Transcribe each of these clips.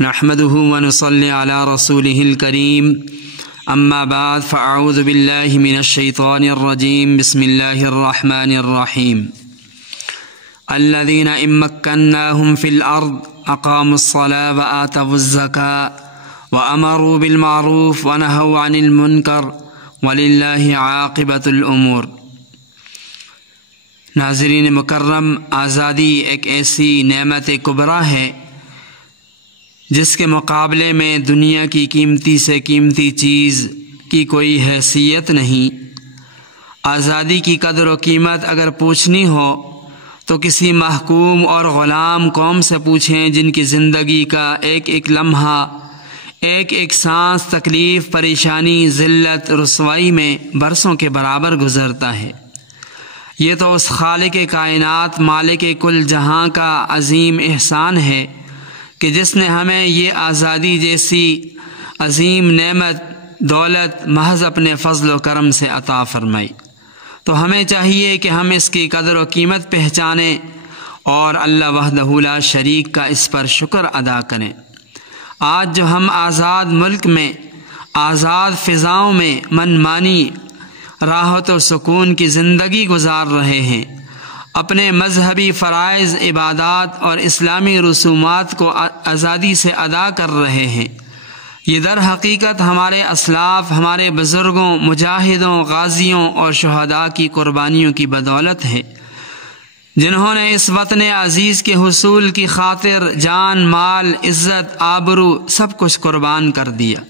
نحمده ونصلي على رسوله الكريم اما بعد فاعوذ بالله من الشيطان الرجيم بسم الله الرحمن الرحيم الذين إن مكناهم في الأرض أقاموا الصلاة وآتوا الزكاة وأمروا بالمعروف ونهوا عن المنكر ولله عاقبة الأمور۔ ناظرین مکرم، آزادی ایک ایسی نعمت کبریٰ ہے جس کے مقابلے میں دنیا کی قیمتی سے قیمتی چیز کی کوئی حیثیت نہیں۔ آزادی کی قدر و قیمت اگر پوچھنی ہو تو کسی محکوم اور غلام قوم سے پوچھیں جن کی زندگی کا ایک ایک لمحہ، ایک ایک سانس تکلیف، پریشانی، ذلت، رسوائی میں برسوں کے برابر گزرتا ہے۔ یہ تو اس خالق کائنات، مالک کل جہاں کا عظیم احسان ہے کہ جس نے ہمیں یہ آزادی جیسی عظیم نعمت دولت محض اپنے فضل و کرم سے عطا فرمائی۔ تو ہمیں چاہیے کہ ہم اس کی قدر و قیمت پہچانیں اور اللہ وحدہ لا شریک کا اس پر شکر ادا کریں۔ آج جو ہم آزاد ملک میں، آزاد فضاؤں میں من مانی راحت و سکون کی زندگی گزار رہے ہیں، اپنے مذہبی فرائض، عبادات اور اسلامی رسومات کو آزادی سے ادا کر رہے ہیں، یہ در حقیقت ہمارے اسلاف، ہمارے بزرگوں، مجاہدوں، غازیوں اور شہداء کی قربانیوں کی بدولت ہے، جنہوں نے اس وطن عزیز کے حصول کی خاطر جان، مال، عزت، آبرو سب کچھ قربان کر دیا۔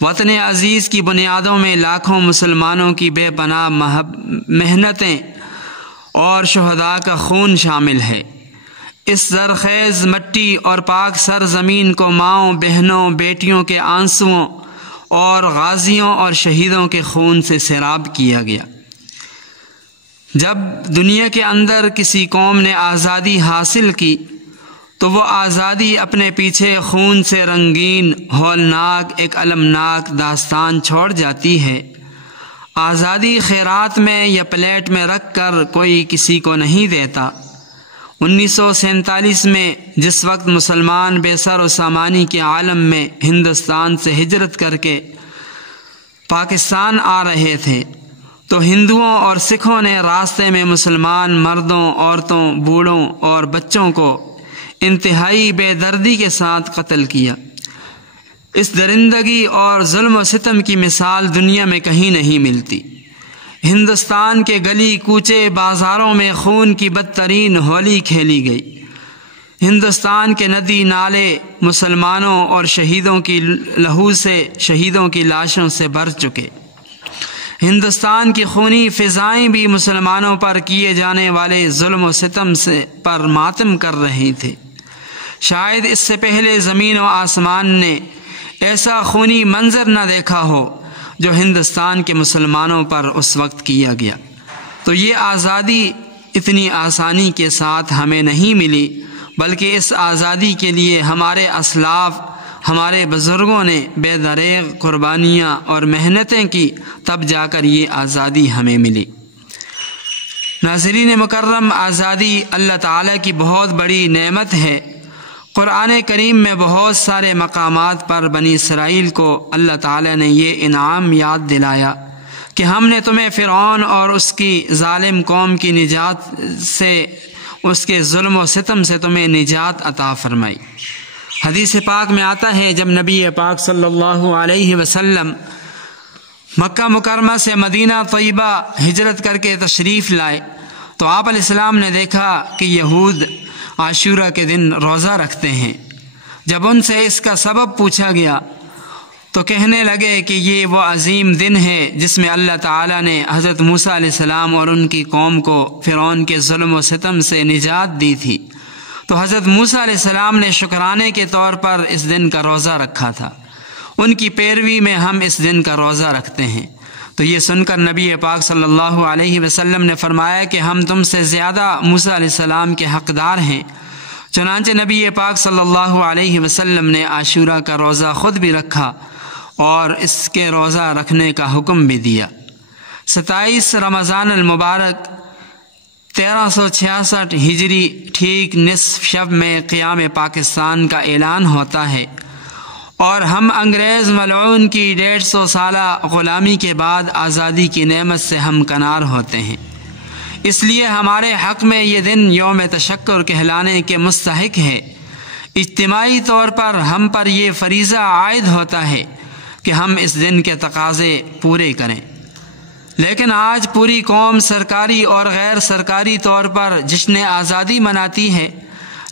وطن عزیز کی بنیادوں میں لاکھوں مسلمانوں کی بے پناہ محنتیں اور شہداء کا خون شامل ہے۔ اس زرخیز مٹی اور پاک سرزمین کو ماؤں، بہنوں، بیٹیوں کے آنسوؤں اور غازیوں اور شہیدوں کے خون سے سیراب کیا گیا۔ جب دنیا کے اندر کسی قوم نے آزادی حاصل کی تو وہ آزادی اپنے پیچھے خون سے رنگین، ہولناک، ایک المناک داستان چھوڑ جاتی ہے۔ آزادی خیرات میں یا پلیٹ میں رکھ کر کوئی کسی کو نہیں دیتا۔ 1947 میں جس وقت مسلمان بے سر و سامانی کے عالم میں ہندوستان سے ہجرت کر کے پاکستان آ رہے تھے تو ہندوؤں اور سکھوں نے راستے میں مسلمان مردوں، عورتوں، بوڑھوں اور بچوں کو انتہائی بے دردی کے ساتھ قتل کیا۔ اس درندگی اور ظلم و ستم کی مثال دنیا میں کہیں نہیں ملتی۔ ہندوستان کے گلی کوچے بازاروں میں خون کی بدترین ہولی کھیلی گئی۔ ہندوستان کے ندی نالے مسلمانوں اور شہیدوں کی لہو سے، شہیدوں کی لاشوں سے بھر چکے۔ ہندوستان کی خونی فضائیں بھی مسلمانوں پر کیے جانے والے ظلم و ستم پر ماتم کر رہی تھے۔ شاید اس سے پہلے زمین و آسمان نے ایسا خونی منظر نہ دیکھا ہو جو ہندوستان کے مسلمانوں پر اس وقت کیا گیا۔ تو یہ آزادی اتنی آسانی کے ساتھ ہمیں نہیں ملی، بلکہ اس آزادی کے لیے ہمارے اسلاف، ہمارے بزرگوں نے بے دریغ قربانیاں اور محنتیں کی، تب جا کر یہ آزادی ہمیں ملی۔ ناظرین مکرم، آزادی اللہ تعالیٰ کی بہت بڑی نعمت ہے۔ قرآن کریم میں بہت سارے مقامات پر بنی اسرائیل کو اللہ تعالیٰ نے یہ انعام یاد دلایا کہ ہم نے تمہیں فرعون اور اس کی ظالم قوم کی نجات سے، اس کے ظلم و ستم سے تمہیں نجات عطا فرمائی۔ حدیث پاک میں آتا ہے جب نبی پاک صلی اللہ علیہ وسلم مکہ مکرمہ سے مدینہ طیبہ ہجرت کر کے تشریف لائے تو آپ علیہ السلام نے دیکھا کہ یہود عاشورہ کے دن روزہ رکھتے ہیں۔ جب ان سے اس کا سبب پوچھا گیا تو کہنے لگے کہ یہ وہ عظیم دن ہے جس میں اللہ تعالیٰ نے حضرت موسیٰ علیہ السلام اور ان کی قوم کو فرعون کے ظلم و ستم سے نجات دی تھی۔ تو حضرت موسیٰ علیہ السلام نے شکرانے کے طور پر اس دن کا روزہ رکھا تھا۔ ان کی پیروی میں ہم اس دن کا روزہ رکھتے ہیں۔ تو یہ سن کر نبی پاک صلی اللہ علیہ وسلم نے فرمایا کہ ہم تم سے زیادہ موسیٰ علیہ السلام کے حقدار ہیں۔ چنانچہ نبی پاک صلی اللہ علیہ وسلم نے عاشورہ کا روزہ خود بھی رکھا اور اس کے روزہ رکھنے کا حکم بھی دیا۔ 27 رمضان المبارک 1366 ہجری ٹھیک نصف شب میں قیام پاکستان کا اعلان ہوتا ہے اور ہم انگریز ملعون کی 150 سالہ غلامی کے بعد آزادی کی نعمت سے ہمکنار ہوتے ہیں۔ اس لیے ہمارے حق میں یہ دن یوم تشکر کہلانے کے مستحق ہے۔ اجتماعی طور پر ہم پر یہ فریضہ عائد ہوتا ہے کہ ہم اس دن کے تقاضے پورے کریں، لیکن آج پوری قوم سرکاری اور غیر سرکاری طور پر جشن آزادی مناتی ہے،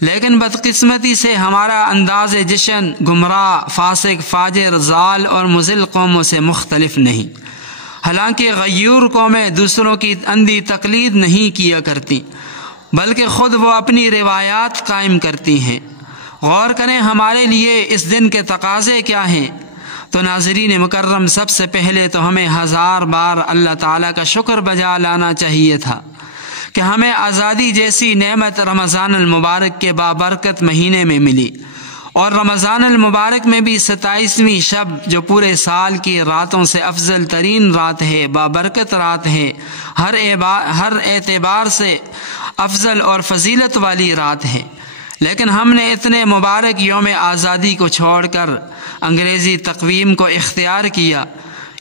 لیکن بدقسمتی سے ہمارا انداز جشن گمراہ، فاسق، فاجر، ضال اور مضل قوموں سے مختلف نہیں۔ حالانکہ غیور قومیں دوسروں کی اندھی تقلید نہیں کیا کرتی، بلکہ خود وہ اپنی روایات قائم کرتی ہیں۔ غور کریں ہمارے لیے اس دن کے تقاضے کیا ہیں۔ تو ناظرین مکرم، سب سے پہلے تو ہمیں 1000 بار اللہ تعالیٰ کا شکر بجا لانا چاہیے تھا کہ ہمیں آزادی جیسی نعمت رمضان المبارک کے بابرکت مہینے میں ملی، اور رمضان المبارک میں بھی 27ویں شب جو پورے سال کی راتوں سے افضل ترین رات ہے، بابرکت رات ہے، ہر اعتبار سے افضل اور فضیلت والی رات ہے۔ لیکن ہم نے اتنے مبارک یوم آزادی کو چھوڑ کر انگریزی تقویم کو اختیار کیا۔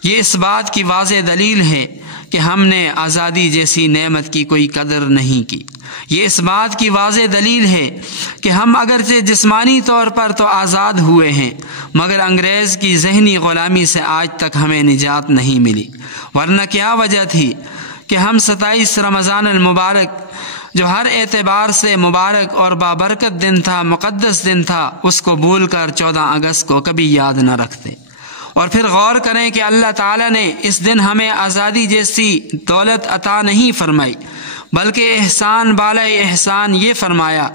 یہ اس بات کی واضح دلیل ہے کہ ہم نے آزادی جیسی نعمت کی کوئی قدر نہیں کی۔ یہ اس بات کی واضح دلیل ہے کہ ہم اگرچہ جسمانی طور پر تو آزاد ہوئے ہیں، مگر انگریز کی ذہنی غلامی سے آج تک ہمیں نجات نہیں ملی۔ ورنہ کیا وجہ تھی کہ ہم 27 رمضان المبارک جو ہر اعتبار سے مبارک اور بابرکت دن تھا، مقدس دن تھا، اس کو بھول کر 14 اگست کو کبھی یاد نہ رکھتے۔ اور پھر غور کریں کہ اللہ تعالیٰ نے اس دن ہمیں آزادی جیسی دولت عطا نہیں فرمائی، بلکہ احسان بالائے احسان یہ فرمایا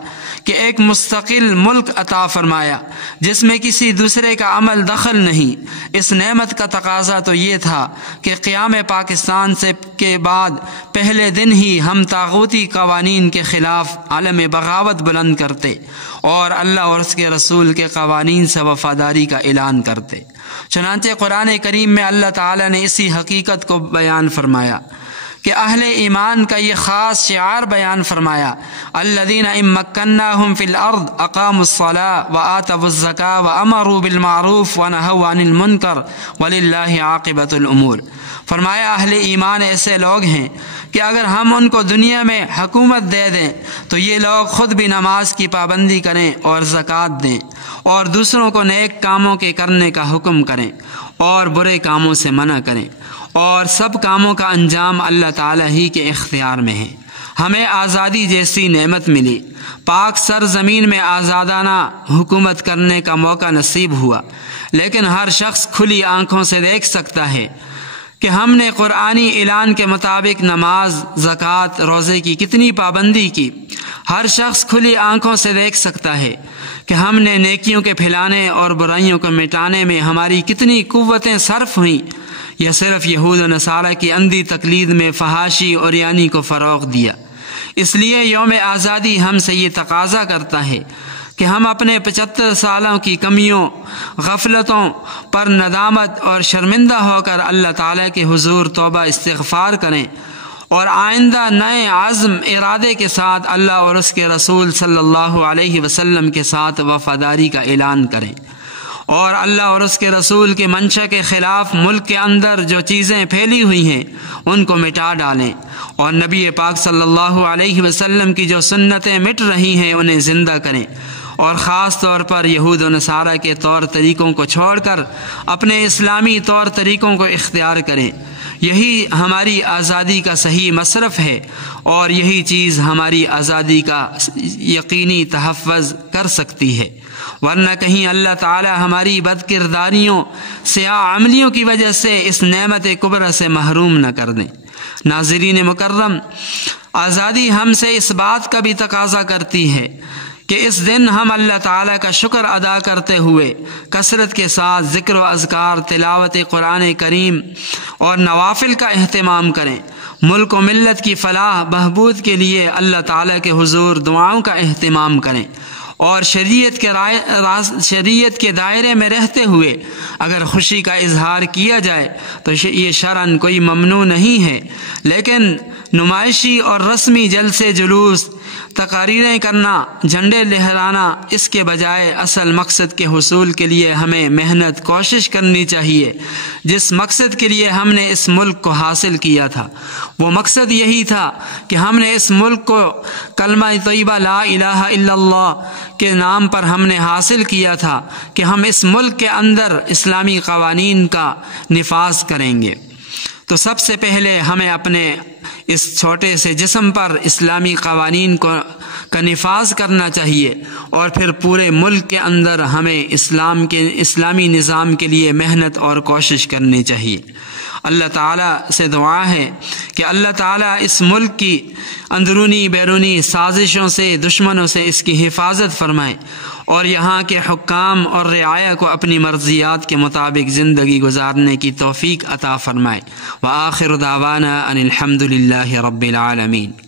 کہ ایک مستقل ملک عطا فرمایا جس میں کسی دوسرے کا عمل دخل نہیں۔ اس نعمت کا تقاضا تو یہ تھا کہ قیام پاکستان کے بعد پہلے دن ہی ہم طاغوتی قوانین کے خلاف علم بغاوت بلند کرتے اور اللہ اور اس کے رسول کے قوانین سے وفاداری کا اعلان کرتے۔ چنانچہ قرآن کریم میں اللہ تعالیٰ نے اسی حقیقت کو بیان فرمایا کہ اہل ایمان کا یہ خاص شعار بیان فرمایا، الذین ان مکناہم فی الارض اقاموا الصلاۃ وآتوا الزکاۃ وامروا بالمعروف ونہوا عن المنکر وللہ عاقبۃ الامور۔ فرمایا اہل ایمان ایسے لوگ ہیں کہ اگر ہم ان کو دنیا میں حکومت دے دیں تو یہ لوگ خود بھی نماز کی پابندی کریں اور زکوٰۃ دیں اور دوسروں کو نیک کاموں کے کرنے کا حکم کریں اور برے کاموں سے منع کریں، اور سب کاموں کا انجام اللہ تعالیٰ ہی کے اختیار میں ہے۔ ہمیں آزادی جیسی نعمت ملی، پاک سرزمین میں آزادانہ حکومت کرنے کا موقع نصیب ہوا، لیکن ہر شخص کھلی آنکھوں سے دیکھ سکتا ہے کہ ہم نے قرآنی اعلان کے مطابق نماز، زکوٰۃ، روزے کی کتنی پابندی کی۔ ہر شخص کھلی آنکھوں سے دیکھ سکتا ہے کہ ہم نے نیکیوں کے پھیلانے اور برائیوں کو مٹانے میں ہماری کتنی قوتیں صرف ہوئیں، یا صرف یہود و نصارہ کی اندھی تقلید میں فحاشی اور یعنی کو فروغ دیا۔ اس لیے یوم آزادی ہم سے یہ تقاضا کرتا ہے کہ ہم اپنے 75 سالوں کی کمیوں، غفلتوں پر ندامت اور شرمندہ ہو کر اللہ تعالیٰ کے حضور توبہ استغفار کریں اور آئندہ نئے عزم ارادے کے ساتھ اللہ اور اس کے رسول صلی اللہ علیہ وسلم کے ساتھ وفاداری کا اعلان کریں، اور اللہ اور اس کے رسول کے منشا کے خلاف ملک کے اندر جو چیزیں پھیلی ہوئی ہیں ان کو مٹا ڈالیں، اور نبی پاک صلی اللہ علیہ وسلم کی جو سنتیں مٹ رہی ہیں انہیں زندہ کریں، اور خاص طور پر یہود و نصارہ کے طور طریقوں کو چھوڑ کر اپنے اسلامی طور طریقوں کو اختیار کریں۔ یہی ہماری آزادی کا صحیح مصرف ہے، اور یہی چیز ہماری آزادی کا یقینی تحفظ کر سکتی ہے، ورنہ کہیں اللہ تعالی ہماری بد کرداریوں، سیاہ عملیوں کی وجہ سے اس نعمت کبریٰ سے محروم نہ کر دیں۔ ناظرین مکرم، آزادی ہم سے اس بات کا بھی تقاضا کرتی ہے کہ اس دن ہم اللہ تعالیٰ کا شکر ادا کرتے ہوئے کثرت کے ساتھ ذکر و اذکار، تلاوت قرآن کریم اور نوافل کا اہتمام کریں۔ ملک و ملت کی فلاح بہبود کے لیے اللہ تعالیٰ کے حضور دعاؤں کا اہتمام کریں، اور شریعت کے دائرے میں رہتے ہوئے اگر خوشی کا اظہار کیا جائے تو یہ شرعاً کوئی ممنوع نہیں ہے، لیکن نمائشی اور رسمی جلسے جلوس تقاریریں کرنا، جھنڈے لہرانا، اس کے بجائے اصل مقصد کے حصول کے لیے ہمیں محنت کوشش کرنی چاہیے۔ جس مقصد کے لیے ہم نے اس ملک کو حاصل کیا تھا وہ مقصد یہی تھا کہ ہم نے اس ملک کو کلمہ طیبہ لا الہ الا اللہ کے نام پر ہم نے حاصل کیا تھا کہ ہم اس ملک کے اندر اسلامی قوانین کا نفاذ کریں گے۔ تو سب سے پہلے ہمیں اپنے اس چھوٹے سے جسم پر اسلامی قوانین کا نفاذ کرنا چاہیے، اور پھر پورے ملک کے اندر ہمیں اسلامی نظام کے لیے محنت اور کوشش کرنی چاہیے۔ اللہ تعالیٰ سے دعا ہے کہ اللہ تعالیٰ اس ملک کی اندرونی بیرونی سازشوں سے، دشمنوں سے اس کی حفاظت فرمائے، اور یہاں کے حکام اور رعایا کو اپنی مرضیات کے مطابق زندگی گزارنے کی توفیق عطا فرمائے۔ وآخر دعوانا ان الحمد للہ رب العالمین۔